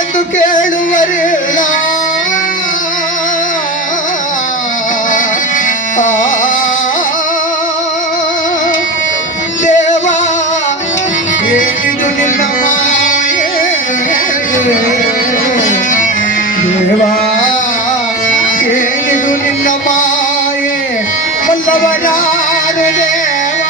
ಎಂದು ಕೇಳುವರಿಲ್ಲ. ದೇವ ಏನಿದು ನಿನ್ನ ಮಾಯೆ, ದೇವ ಏನಿದು ನಿನ್ನ ಮಾಯೆ, ಬಲ್ಲವನಾದ ದೇವ.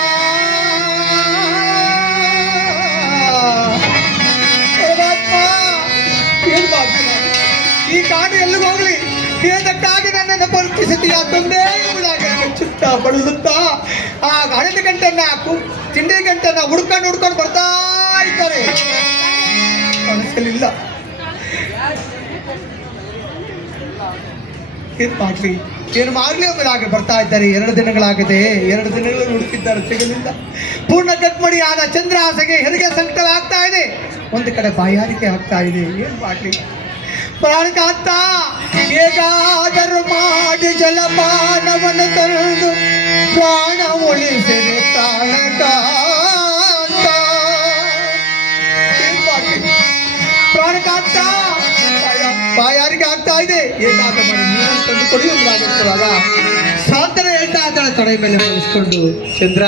ಏನ್ ಮಾಡ್ತೀನಿ ಈ ಕಾಡು ಎಲ್ಲಿಗೆ ಹೋಗ್ಲಿ, ಏದಕ್ಕಾಗಿ ನನ್ನನ್ನು ಪರೀಕ್ಷಿಸುತ್ತೀಯ ತಂದೆ ಎಂಬುದಾಗಿ ಮೆಚ್ಚುತ್ತಾ ಬಳಸುತ್ತಾ ಆ ಗಾಳಿನ ಗಂಟನ್ನ ತಿಂಡಿ ಗಂಟನ್ನ ಹುಡ್ಕೊಂಡು ಬರ್ತಾ ಇದ್ದಾರೆ. ಮನಸ್ಸಲ್ಲಿಲ್ಲ, ಏನ್ ಮಾಡ್ಲಿ ಏನು ಮಾಡ್ಲಿ ಎಂಬುದಾಗಿ ಬರ್ತಾ ಇದ್ದಾರೆ. 2 ದಿನಗಳಾಗಿದೆ, 2 ದಿನಗಳು ಹುಡುಕಿದ್ದಾರೆ, ಸಿಗಲಿಲ್ಲ. ಪೂರ್ಣ ಕಟ್ಮಡಿ ಆದ ಚಂದ್ರಹಾಸಗೆ ಹೆರಿಗೆ ಸಂಕಟವಾಗ್ತಾ ಇದೆ, ಒಂದು ಕಡೆ ಬಾಯಾರಿಕೆ ಆಗ್ತಾ ಇದೆ. ಏನ್ ಮಾಡ್ಲಿ ಪ್ರಾಣಕಾಂತ, ಹೇಗಾದರೂ ಮಾಡಿ ಜಲಪಾನವನ್ನು ತಂದು ಪ್ರಾಣ ಉಳಿಸಿದೆ ಪ್ರಾಣಕಾಂತ. ಏನ್ ಮಾಡ್ಲಿ ಪ್ರಾಣಕಾಂತ, ಬಾಯಾರಿಕೆ ಆಗ್ತಾ ಇದೆ, ಹೇಗಾದರೂ ಮಾಡಿ ನೀರನ್ನು ತಂದು ಕುಡಿಯುವುದಾಗುತ್ತವಾಗ ಸಾಂತನ ಹೇಳ್ತಾ ಇದ್ದಾಳೆ ತಡೆ ಮೇಲೆ ಕಳಿಸ್ಕೊಂಡು. ಚಂದ್ರ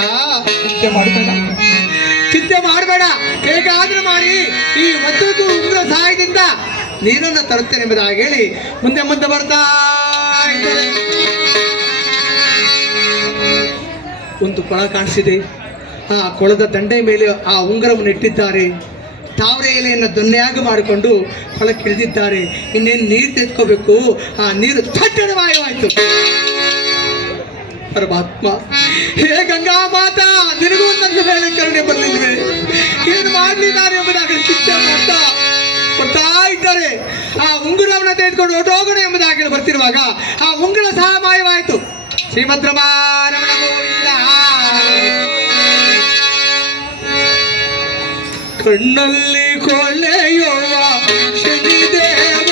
ಚಿಂತೆ ಮಾಡಬೇಡ, ಹೇಗಾದ್ರೂ ಮಾಡಿ ಈ ಮತ್ತೊಂದು ಉಗ್ರ ಸಹಾಯದಿಂದ ನೀರನ್ನು ತರುತ್ತೇನೆ ಎಂಬುದಾಗಿ ಹೇಳಿ ಮುಂದೆ ಬರ್ತಾ ಇದ್ದಾರೆ. ಒಂದು ಕೊಳ ಕಾಣಿಸಿದೆ. ಆ ಕೊಳದ ದಂಡೆ ಮೇಲೆ ಆ ಉಂಗುರವನ್ನು ಇಟ್ಟಿದ್ದಾರೆ. ತಾವರೆ ಎಲೆಯನ್ನು ದೊನ್ನೆಯಾಗಿ ಮಾಡಿಕೊಂಡು ಹೊಲಕ್ಕೆ ಇಳಿದಿದ್ದಾರೆ. ಇನ್ನೇನು ನೀರು ತೆಗೆದುಕೋಬೇಕು, ಆ ನೀರು ತಟ್ಟಣವಾಯವಾಯಿತು. ಪರಮಾತ್ಮ, ಹೇ ಗಂಗಾ ಮಾತಾ, ನಿನಗೂ ನನ್ನ ಮೇಲೆ ಕರುಣೆ ಬರಲಿಲ್ವೇ, ಏನು ಮಾಡಲಿದ್ದಾರೆ ಎಂಬುದಾಗಿ ಚಿಂತೆ ಮಾಡ್ತಾ ಬರ್ತಾ ಇದ್ದಾರೆ. ಆ ಉಂಗುರವನ್ನು ತೆಗೆದುಕೊಂಡು ಹೊರಟೋಗೋಣ ಎಂಬುದಾಗಿ ಬರ್ತಿರುವಾಗ ಆ ಉಂಗುರ ಸಹ ಮಾಯವಾಯಿತು. ಶ್ರೀಮದ್ ರಮಾರಮಣ ಗೋವಿಂದ. ಕಣ್ಣಲ್ಲಿ ಕೊಳ್ಳೆಯುವ ಶನಿದೇವ,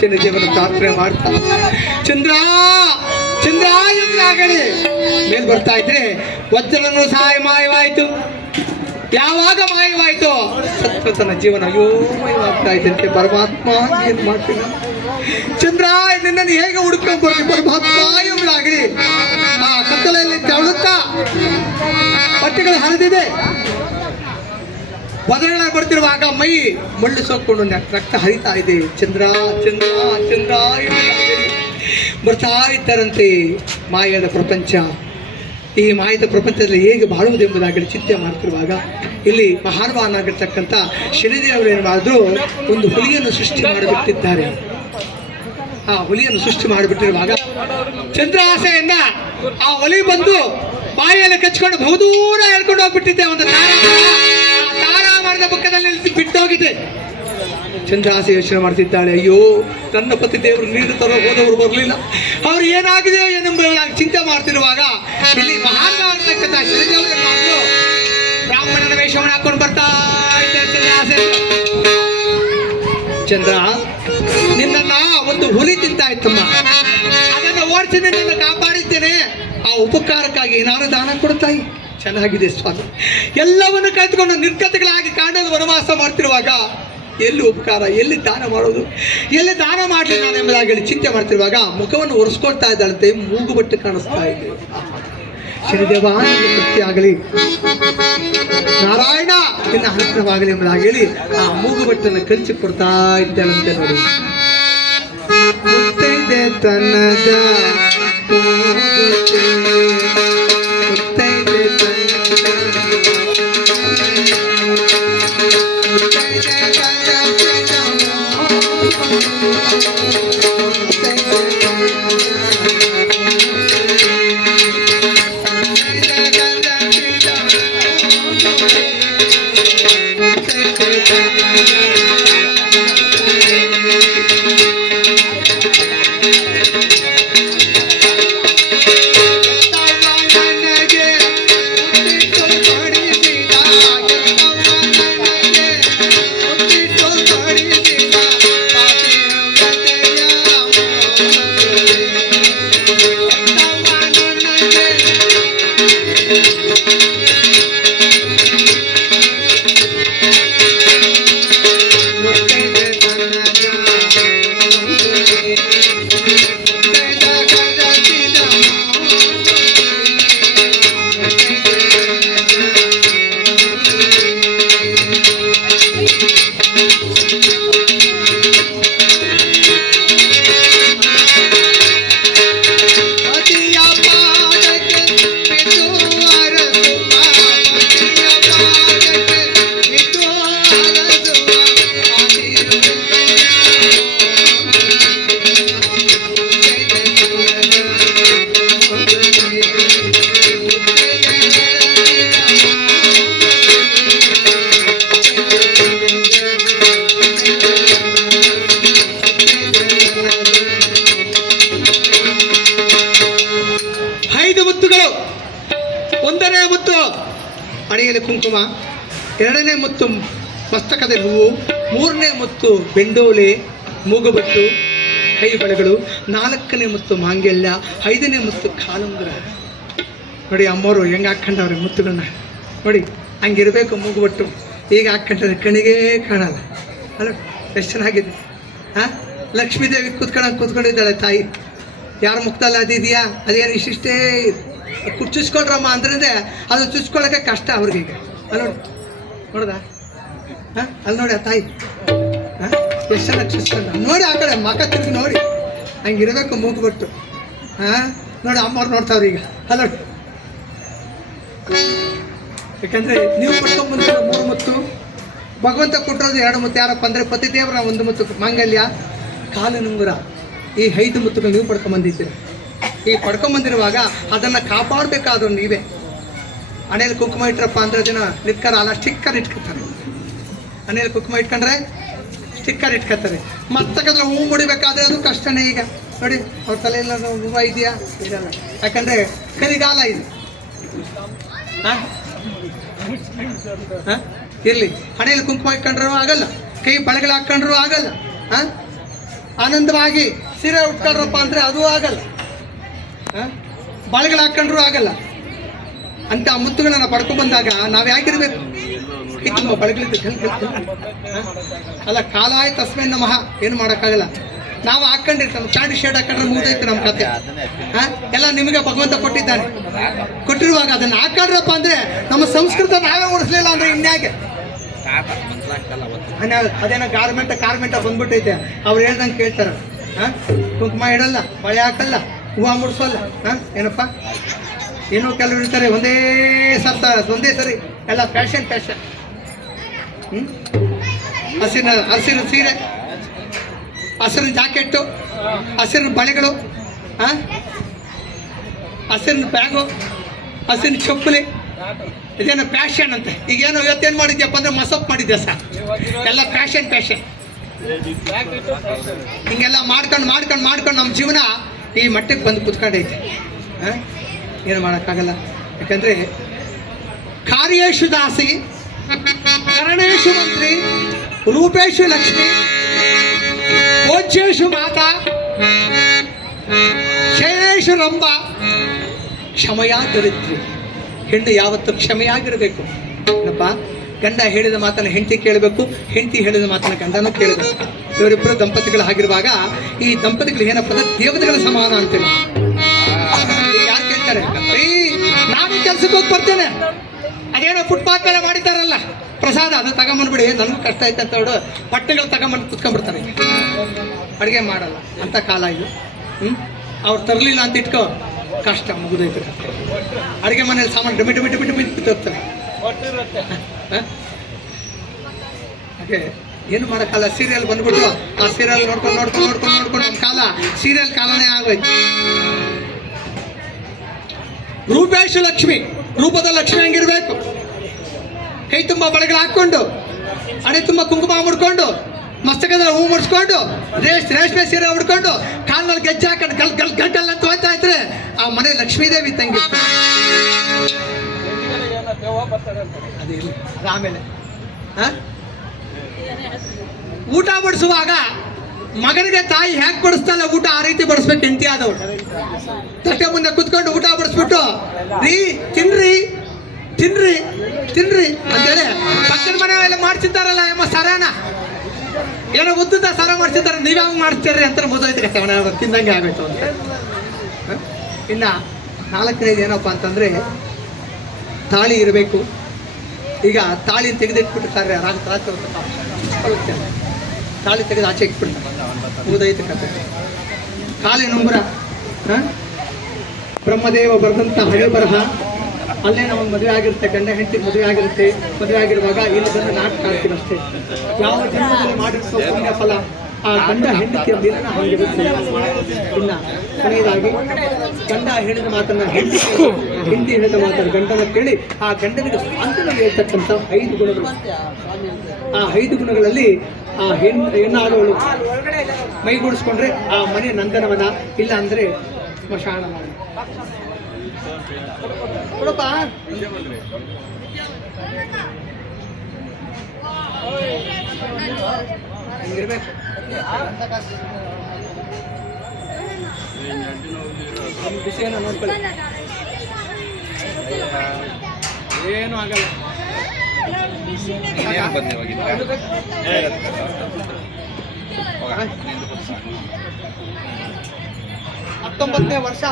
ಶನಿದೇವನ ಪ್ರಾರ್ಥನೆ ಮಾಡ್ತಾ ಚಂದ್ರ ಚಂದ್ರ ಎಂದಾಗಲಿ ಮೇಲ್ ಬರ್ತಾ ಇದ್ರೆ ವಜ್ರನು ಸಹಾಯ ಮಾಯವಾಯಿತು. ಯಾವಾಗ ಮಾಯವಾಯಿತು? ಸತ್ವತನ ಜೀವನ ಅಯೋಮಯವಾಗ್ತಾ ಇದ್ದಂತೆ ಪರಮಾತ್ಮ ಏನ್ ಮಾಡ್ತೀನಿ ಚಂದ್ರ, ನಿನ್ನನ್ನು ಹೇಗೆ ಹುಡುಕೊಂಡು ಬರ್ಲಿ ಪರಮಾತ್ಮ ಎಂಬುದಾಗಲಿ ಆ ಕತ್ತಲೆಯಲ್ಲಿ ತೆವಳುತ್ತಾ ಬಟ್ಟೆಗಳು ಹರಿದಿದೆ. ವಜ್ರಗಳ ಬರ್ತಿರುವಾಗ ಮೈ ಮಳ್ಳು ಸೋಕೊಂಡು ರಕ್ತ ಹರಿತಾ ಇದೆ. ಚಂದ್ರ ಚಂದ್ರ ಚಂದ್ರ ಬರ್ತಾ ಇದ್ದಾರಂತೆ ಮಾಯದ ಪ್ರಪಂಚ. ಈ ಮಾಯದ ಪ್ರಪಂಚದಲ್ಲಿ ಹೇಗೆ ಬಾಳುವುದೆಂಬುದಾಗಲಿ ಚಿಂತೆ ಮಾಡ್ತಿರುವಾಗ ಇಲ್ಲಿ ಮಹಾನುಭಾವನಾಗಿರ್ತಕ್ಕಂಥ ಶನಿದೇವರು ಏನು ಮಾಡಿದ್ರು, ಒಂದು ಹುಲಿಯನ್ನು ಸೃಷ್ಟಿ ಮಾಡಿಬಿಟ್ಟಿದ್ದಾರೆ. ಆ ಹುಲಿಯನ್ನು ಸೃಷ್ಟಿ ಮಾಡಿಬಿಟ್ಟಿರುವಾಗ ಚಂದ್ರಾಸೆಯನ್ನ ಆ ಹುಲಿ ಬಂದು ಬಾಯಿಯಲ್ಲಿ ಕಚ್ಕೊಂಡು ಬಹುದೂರ ಹೇಳ್ಕೊಂಡು ಹೋಗ್ಬಿಟ್ಟಿದ್ದೆ. ಒಂದು ತಾರಾಮರದ ಪಕ್ಕದಲ್ಲಿ ಬಿಟ್ಟೋಗಿದೆ. ಚಂದ್ರಾಸೆ ಯೋಚನೆ ಮಾಡ್ತಿದ್ದಾಳೆ, ಅಯ್ಯೋ ನನ್ನ ಪತಿ ದೇವರು ನೀರು ತರೋ ಹೋದವರು ಬರಲಿಲ್ಲ, ಅವ್ರು ಏನಾಗಿದೆ ಎನ್ನುವುದಾಗಿ ಚಿಂತೆ ಮಾಡ್ತಿರುವಾಗ ಇಲ್ಲಿ ಮಹಾನುಭಾವನಾಗಿರ್ತಕ್ಕಂಥ ಶನಿದೇವರು ಬ್ರಾಹ್ಮಣನ ವೇಷವನ್ನು ಹಾಕೊಂಡು ಬರ್ತಾ ಇದ್ದಾರೆ. ಚಂದ್ರಾಸೆ, ಚಂದ್ರ ನಿನ್ನನ್ನ ಒಂದು ಹುಲಿ ತಿಂತಾ ಇತ್ತಮ್ಮ, ಅದನ್ನು ಓಡಿಸಿ ನಿನ್ನನ್ನು ಕಾಪಾಡಿದ್ದೇನೆ. ಆ ಉಪಕಾರಕ್ಕಾಗಿ ನಾನು ದಾನ ಕೊಡ್ತಾಯಿ. ಚೆನ್ನಾಗಿದೆ ಸ್ವಾಮಿ. ಎಲ್ಲವನ್ನು ಕಳೆದುಕೊಂಡು ನಿರ್ಗತಿಗಳಾಗಿ ಕಾಡಲು ವನವಾಸ ಮಾಡ್ತಿರುವಾಗ ಎಲ್ಲಿ ಉಪಕಾರ, ಎಲ್ಲಿ ದಾನ ಮಾಡೋದು, ಎಲ್ಲಿ ದಾನ ಮಾಡಲಿ ನಾನು ಎಂಬುದಾಗಿ ಚಿಂತೆ ಮಾಡ್ತಿರುವಾಗ ಮುಖವನ್ನು ಒರೆಸ್ಕೊಳ್ತಾ ಇದ್ದಾಳಂತೆ. ಮೂಗು ಬಟ್ಟೆ ಕಾಣಿಸ್ತಾ ಇದೆ. ಶನಿದೇವ ತೃಪ್ತಿ ಆಗಲಿ, ನಾರಾಯಣ ನಿನ್ನ ಅನುಗ್ರಹವಾಗಲಿ ಎಂಬುದಾಗಿ ಹೇಳಿ ಆ ಮೂಗು ಬಟ್ಟನ್ನು ಕಲಿಸಿ ಕೊಡ್ತಾ ಇದ್ದಾಳಂತೆ. ನೋಡಿ, ಮುತ್ತೈದೆ ತನ್ನದ ಹಣೆಯಲ್ಲಿ ಕುಂಕುಮ, ಎರಡನೇ ಮುತ್ತು ಮಸ್ತಕದ ಹೂವು, ಮೂರನೇ ಮುತ್ತು ಬೆಂಡೋಲೆ, ಮೂಗುಬಟ್ಟು, ಕೈ ಬಳೆಗಳು, ನಾಲ್ಕನೇ ಮುತ್ತು ಮಾಂಗಲ್ಯ, ಐದನೇ ಮುತ್ತು ಕಾಲುಂಗುರ. ನೋಡಿ ಅಮ್ಮವರು ಹೆಂಗೆ ಹಾಕ್ಕೊಂಡವ್ರೆ ಮುತ್ತುಗಳನ್ನ. ನೋಡಿ ಹಂಗಿರಬೇಕು ಮೂಗುಬಟ್ಟು. ಈಗ ಹಾಕ್ಕೊಂಡ್ರೆ ಕಣಿಗೆ ಕಾಣಲ್ಲ ಅಲ್ಲ, ಎಷ್ಟು ಚೆನ್ನಾಗಿದೆ. ಹಾಂ, ಲಕ್ಷ್ಮೀದೇವಿ ಕೂತ್ಕೊಂಡಿದ್ದಾಳೆ ತಾಯಿ. ಯಾರ ಮುಖದಲ್ಲಿ ಅದಿದೆಯಾ, ಅದೇನು ಇಷ್ಟಿಷ್ಟೇ ಚುಚ್ಕೊಳ್ರಮ್ಮ ಅಂದ್ರೆ ಅದು ಚುಚ್ಕೊಳ್ಳೋಕೆ ಕಷ್ಟ ಅವ್ರಿಗೆ. ಈಗ ಅಲ್ಲಿ ನೋಡಿ, ನೋಡ್ದ ಹಾಂ, ಅಲ್ಲಿ ನೋಡಿ ಆ ತಾಯಿ ಹಾಂ ಎಷ್ಟು ಚೆನ್ನಾಗಿ ಚುಚ್ಕೊಂಡ. ನೋಡಿ ಆ ಕಡೆ ಮಕ್ಕ ತಿರುಗಿ ನೋಡಿ, ಹಂಗಿರ್ಬೇಕು ಮೂಗುಬಟ್ಟು. ಹಾಂ ನೋಡಿ ಅಮ್ಮವ್ರು ನೋಡ್ತಾವ್ರಿ ಈಗ. ಅಲ್ಲಿ ನೋಡಿ, ಯಾಕಂದರೆ ನೀವು ಪಡ್ಕೊಂಡ್ಬಂದಿರೋ 3 ಮುತ್ತು, ಭಗವಂತ ಕೊಟ್ಟಿರೋದು 2 ಮುತ್ತು. ಯಾರಪ್ಪ ಅಂದರೆ ಪತಿದೇವರ 1 ಮುತ್ತು ಮಾಂಗಲ್ಯ, ಕಾಲುಂಗುರ, ಈ 5 ಮುತ್ತುಗಳು ನೀವು ಪಡ್ಕೊಂಬಂದಿದ್ದೀರಿ. ಈ ಪಡ್ಕೊಂಬಂದಿರುವಾಗ ಅದನ್ನು ಕಾಪಾಡಬೇಕಾದ್ರು ನೀವೇ. ಹಣೆಯಲ್ಲಿ ಕುಂಕುಮ ಇಟ್ರಪ್ಪ ಅಂದರೆ ಜನ ನಿತ್ಕರಲ್ಲ, ಸ್ಟಿಕ್ಕರ್ ಇಟ್ಕೊತಾರೆ. ಹಣೆಯಲ್ಲಿ ಕುಂಕುಮ ಇಟ್ಕೊಂಡ್ರೆ ಸ್ಟಿಕ್ಕರ್ ಇಟ್ಕೊತಾರೆ. ಮಸ್ತಕದಲ್ಲಿ ಹೂ ಮುಡಿಬೇಕಾದ್ರೆ ಅದು ಕಷ್ಟನೇ. ಈಗ ನೋಡಿ ಅವ್ರ ತಲೆಯಲ್ಲ ಹೂವು ಇದೆಯಾ, ಇರಲ್ಲ. ಯಾಕಂದರೆ ಕಲಿಗಾಲ ಇದು. ಹಾಂ ಹಾಂ ಇರಲಿ. ಹಣೆಯಲ್ಲಿ ಕುಂಕುಮ ಇಟ್ಕೊಂಡ್ರೂ ಆಗಲ್ಲ, ಕೈ ಬಳೆಗಳು ಹಾಕ್ಕೊಂಡ್ರೂ ಆಗಲ್ಲ. ಹಾಂ ಆನಂದವಾಗಿ ಸೀರೆ ಉಟ್ಕೊಳ್ರಪ್ಪ ಅಂದರೆ ಅದು ಆಗಲ್ಲ, ಬಾಳೆಗಳು ಹಾಕೊಂಡ್ರು ಆಗಲ್ಲ. ಅಂತ ಮುತ್ತುಗಳನ್ನ ಪಡ್ಕೊಂಡು ಬಂದಾಗ ನಾವು ಯಾಕಿರ್ಬೇಕು? ಈ ತುಂಬ ಬಳಗಳಿದ್ದು ಅಲ್ಲ, ಕಾಲಾಯ ತಸ್ಮೈ ನಮಃ, ಏನು ಮಾಡೋಕ್ಕಾಗಲ್ಲ. ನಾವು ಹಾಕೊಂಡಿರ್ತಾವೆ ಚಾಡಿ ಶೇಡ್ ಹಾಕೊಂಡ್ರೆ ಮುಗ್ದೈತೆ ನಮ್ಮ ಕತೆ. ಎಲ್ಲ ನಿಮಗೆ ಭಗವಂತ ಕೊಟ್ಟಿದ್ದಾನೆ. ಕೊಟ್ಟಿರುವಾಗ ಅದನ್ನು ಹಾಕೊಂಡ್ರಪ್ಪ ಅಂದರೆ ನಮ್ಮ ಸಂಸ್ಕೃತ ನಾವೇ ಉಳಿಸ್ಲಿಲ್ಲ ಅಂದರೆ ಇನ್ಯಾಕೆ? ಅದೇನೋ ಕಾರ್ಮೆಂಟ ಬಂದ್ಬಿಟ್ಟೈತೆ. ಅವ್ರು ಹೇಳ್ದಂಗೆ ಕೇಳ್ತಾರೆ. ಕುಂಕುಮ ಇಡಲ್ಲ, ಬಳೆ ಹಾಕಲ್ಲ, ಹೂವು ಮುಡ್ಸೋಲ್ಲ. ಏನಪ್ಪ ಏನೋ ಕೆಲವರು ಇರ್ತಾರೆ ಒಂದೇ ಸರಿ ಎಲ್ಲ ಫ್ಯಾಷನ್. ಹಸಿರು ಸೀರೆ, ಹಸಿರು ಜಾಕೆಟ್ಟು, ಹಸಿರು ಬಳೆಗಳು, ಹಸಿರು ಬ್ಯಾಗು, ಹಸಿರು ಚಪ್ಪಲಿ, ಇದೇನೋ ಫ್ಯಾಷನ್ ಅಂತ. ಈಗೇನೋ ಇವತ್ತೇನು ಮಾಡಿದ್ಯಪ್ಪ ಅಂದರೆ ಮಸಪ್ ಮಾಡಿದ್ದೆ ಸರ್, ಎಲ್ಲ ಫ್ಯಾಷನ್. ಹಿಂಗೆಲ್ಲ ಮಾಡ್ಕೊಂಡು ನಮ್ಮ ಜೀವನ ಈ ಮಟ್ಟಕ್ಕೆ ಬಂದು ಕುತ್ಕೊಂಡೈತೆ. ಏನು ಮಾಡೋಕ್ಕಾಗಲ್ಲ. ಯಾಕಂದರೆ ಕಾರ್ಯೇಶು ದಾಸಿ, ಕರಣೇಶು ಮಂತ್ರಿ, ರೂಪೇಶು ಲಕ್ಷ್ಮಿ, ಭೋಜ್ಯೇಶು ಮಾತಾ, ಶಯನೇಶು ರಂಭ, ಕ್ಷಮೆಯ ದರಿದ್ರಿ. ಹೆಣ್ಣು ಯಾವತ್ತೂ ಕ್ಷಮೆಯಾಗಿರಬೇಕು. ಏನಪ್ಪ, ಗಂಡ ಹೇಳಿದ ಮಾತನ್ನು ಹೆಂಡತಿ ಕೇಳಬೇಕು, ಹೆಂಡತಿ ಹೇಳಿದ ಮಾತನ್ನು ಗಂಡನೂ ಕೇಳಬೇಕು. ಇವರಿಬ್ಬರು ದಂಪತಿಗಳು ಆಗಿರುವಾಗ ಈ ದಂಪತಿಗಳು ಏನಪ್ಪ ಅಂದ್ರೆ ದೇವತೆಗಳ ಸಮಾನ ಅಂತೇಳಿ. ಯಾರು ಕೇಳ್ತಾರೆ? ನಾನು ಕೆಲ್ಸಕ್ಕೆ ಹೋಗಿ ಬರ್ತೇನೆ, ಅದೇನೋ ಫುಟ್ಪಾತ್ ಮೇಲೆ ಮಾಡಿದ್ದಾರಲ್ಲ ಪ್ರಸಾದ, ಅದು ತಗೊಂಬಂದ್ಬಿಡಿ, ನನಗೂ ಕಷ್ಟ ಐತೆ ಅಂತ ಹೇಳು ಬಟ್ಟೆಗಳು ತಗೊಂಬಂದು ಕುತ್ಕೊಂಡ್ಬಿಡ್ತಾರೆ. ಅಡುಗೆ ಮಾಡಲ್ಲ ಅಂತ ಕಾಲ ಇದು. ಅವ್ರು ತರಲಿಲ್ಲ ಅಂತ ಇಟ್ಕೋ, ಕಷ್ಟ ಮುಗಿದೈತೆ. ಅಡುಗೆ ಮನೇಲಿ ಸಾಮಾನು ಡಿಮಿಟ್ ಬಿತ್ತೋಗ್ತಾರೆ. ಹಾಗೆ ಏನು ಮಾಡೋಕ್ಕಲ್ಲ. ಸೀರಿಯಲ್ ಬಂದ್ಬಿಟ್ಟು ಆ ಸೀರಿಯಲ್ ನೋಡ್ಕೊಂಡು ನಮ್ಮ ಕಾಲ ಸೀರಿಯಲ್ ಕಾಲನೇ ಆಗೋಯ್ತು. ರೂಪೇಶು ಲಕ್ಷ್ಮಿ, ರೂಪದ ಲಕ್ಷ್ಮಿ ಹಂಗಿರ್ಬೇಕು. ಕೈ ತುಂಬ ಬಳೆಗಳು ಹಾಕ್ಕೊಂಡು, ಹಣೆ ತುಂಬ ಕುಂಕುಮ ಮುಡ್ಕೊಂಡು, ಮಸ್ತಕದಲ್ಲಿ ಹೂ ಮುಡ್ಸ್ಕೊಂಡು, ರೇಷ್ಮೆ ಸೀರೆ ಉಡ್ಕೊಂಡು, ಕಾಲಿನಲ್ಲಿ ಗೆಜ್ಜೆ ಹಾಕೊಂಡು ಗಂಟೆಲ್ಲ ತೋಯ್ತಾ ಇದ್ರೆ ಆ ಮನೆ ಲಕ್ಷ್ಮೀದೇವಿ ತಂಗಿ. ಆಮೇಲೆ ಊಟ ಬಡಿಸುವಾಗ ಮಗನಿಗೆ ತಾಯಿ ಹ್ಯಾಕ್ ಬಡಿಸ್ತಾಳೆ ಊಟ, ಆ ರೀತಿ ಬಡಿಸ್ಬೇಕು ಹೆಂಡತಿ ಆದವ್ರು. ತಟ್ಟೆ ಮುಂದೆ ಕುತ್ಕೊಂಡು ಊಟ ಬಡಿಸ್ಬಿಟ್ಟು, ತಿನ್ರಿ ಅಂತೇಳಿ ಪಕ್ಕದ ಮನೆಯಲ್ಲ ಮಾಡ್ತಿದ್ದಾರಲ್ಲ ಎಮ್ಮ ಸರಾನ, ಏನೋ ಉದ್ದ ಸರ ಮಾಡ್ತಿದ್ದಾರೆ, ನೀವ್ಯಾವ ಮಾಡ್ತೀರಿ ಅಂತ ಮುದೋಯ್ತು ಕತೆ. ಮನೆ ತಿಂದಂಗೆ ಆಗಬೇಕು ಅಂತ. ಇನ್ನು 4ನೇದು ಏನಪ್ಪ ಅಂತಂದರೆ ತಾಳಿ ಇರಬೇಕು. ಈಗ ತಾಳಿ ತೆಗೆದಿಟ್ಬಿಟ್ಟಿರ್ತಾರೆ ರಾತ್ರಿ ತಾಳಿ ತೆಗೆದು ಆಚೆ ಇಟ್ಬಿಡ್ತಾರೆ, ಮುಗಿದೈತೆ ಕತೆ. ಕಾಲಿನ ಉಂಗುರ, ಬ್ರಹ್ಮದೇವ ಬರೆದಂಥ ಹಳೆ ಬರಹ, ಅಲ್ಲೇ ನಮಗೆ ಮದುವೆ ಆಗಿರುತ್ತೆ, ಗಂಡ ಹೆಂಡತಿ ಮದುವೆ ಆಗಿರುತ್ತೆ. ಮದುವೆ ಆಗಿರುವಾಗ ಇಲ್ಲಿ ಬಂದು ನಾಟಕ ಆಡ್ತೀವಿ ಅಷ್ಟೇ. ಯಾವ ಜನ್ಮದಲ್ಲಿ ಮಾಡಿರೋ ಪುಣ್ಯ ಫಲ ಆ ಗಂಡ ಹೆಂಡತಿಯ ಮಿಲನ ಹೊಂದಿರುತ್ತೆ. ಇನ್ನು ಕೊನೆಯದಾಗಿ ಗಂಡ ಹೇಳಿದ ಮಾತನ್ನು ಹೆಂಡತಿ ಹೇಳಿದ ಮಾತನ್ನು ಗಂಡನ ಕೇಳಿ ಆ ಗಂಡನಿಗೆ ಸ್ವಾತಂತ್ರ್ಯ ಹೇಳ್ತಕ್ಕಂಥ 5 ಗುಣಗಳು. ಆ 5 ಗುಣಗಳಲ್ಲಿ ಆ ಹೆಣ್ಣಾದವಳು ಮೈಗೂಡಿಸ್ಕೊಂಡ್ರೆ ಆ ಮನೆ ನಂದನವನ, ಇಲ್ಲ ಅಂದರೆ ಸ್ಮಶಾನವನ. ನೋಡಪ್ಪ, ಹಿಂಗಿರ್ಬೇಕು. ಬಿಸಿಯನ್ನು ನೋಡ್ಕೊಳ್ಳಿ, ಏನು ಆಗಲ್ಲ. 19ನೇ ವರ್ಷ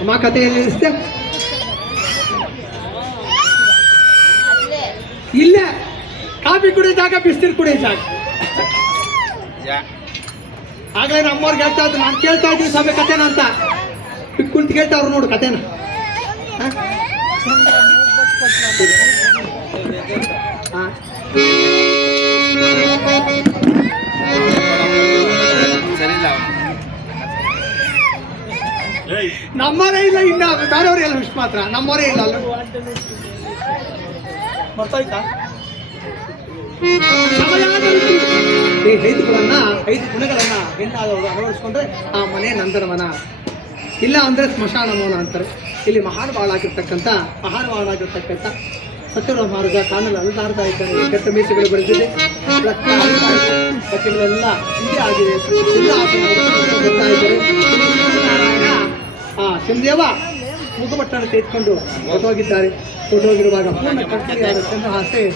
ಅಮ್ಮ ಕಥೆಯಲ್ಲಿ ಇರಿಸ್ತೆ ಇಲ್ಲ. ಕಾಫಿ ಕುಡಿದಾಗ ಬಿಸಿಲು ಕುಡಿದಾಗ ಆಗಲೇ ನಮ್ಮವ್ರಿಗೆ ಹೇಳ್ತಾ ಇದ್ರು, ನಾನು ಕೇಳ್ತಾ ಇದ್ದೀನಿ ಸಭೆ ಕಥೆನ ಅಂತ. ಕುಳಿತು ಕೇಳ್ತಾವ್ರು ನೋಡು ಕಥೆನ. ನಮ್ಮವರೇ ಇಲ್ಲ, ಇನ್ನ ಬೇರೆಯವ್ರೆ ಇಲ್ಲ, ವಿಷ್ ಮಾತ್ರ ನಮ್ಮವರೇ ಇಲ್ಲ. ಅಲ್ಲ ಮರ್ತೋಯ್ತಾ? ಈ 5 ಗುಣಗಳನ್ನ ಹೆಣ್ಣಾದವರು ಅಳವಡಿಸ್ಕೊಂಡ್ರೆ ಆ ಮನೆ ನಂದನವನ, ಇಲ್ಲ ಅಂದ್ರೆ ಸ್ಮಶಾನವನ ಅಂತಾರೆ. ಇಲ್ಲಿ ಮಹಾನುಭಾವನಾಗಿರ್ತಕ್ಕಂಥ ಸತ್ಯರ ಮಾರ್ಗ ಕಾಣಲು ಅಲುಗಾಡ್ತಾ ಇದ್ದಾರೆ. ಕೆಟ್ಟ ಮೀಸೆಗಳು ಬೆಳೆದಿದೆ, ರಕ್ತ ಹರಿತಾ ಇದೆ, ಕಚ್ಚೆಗಳೆಲ್ಲ ಹಿಂದೆ ಆಗಿದೆ. ಬರ್ತಾ ಇದ್ದಾರೆ. ಚಂದ್ರದೇವ ಮುಖಪಟ್ಟಣ ತೆಗೆದುಕೊಂಡು ಹೊರಟೋಗಿದ್ದಾರೆ. ಹೊರಟೋಗಿರುವಾಗ ಪೂರ್ಣ ಕಟ್ಟರಿಯಾದ ಚಂದ್ರಹಾಸೆ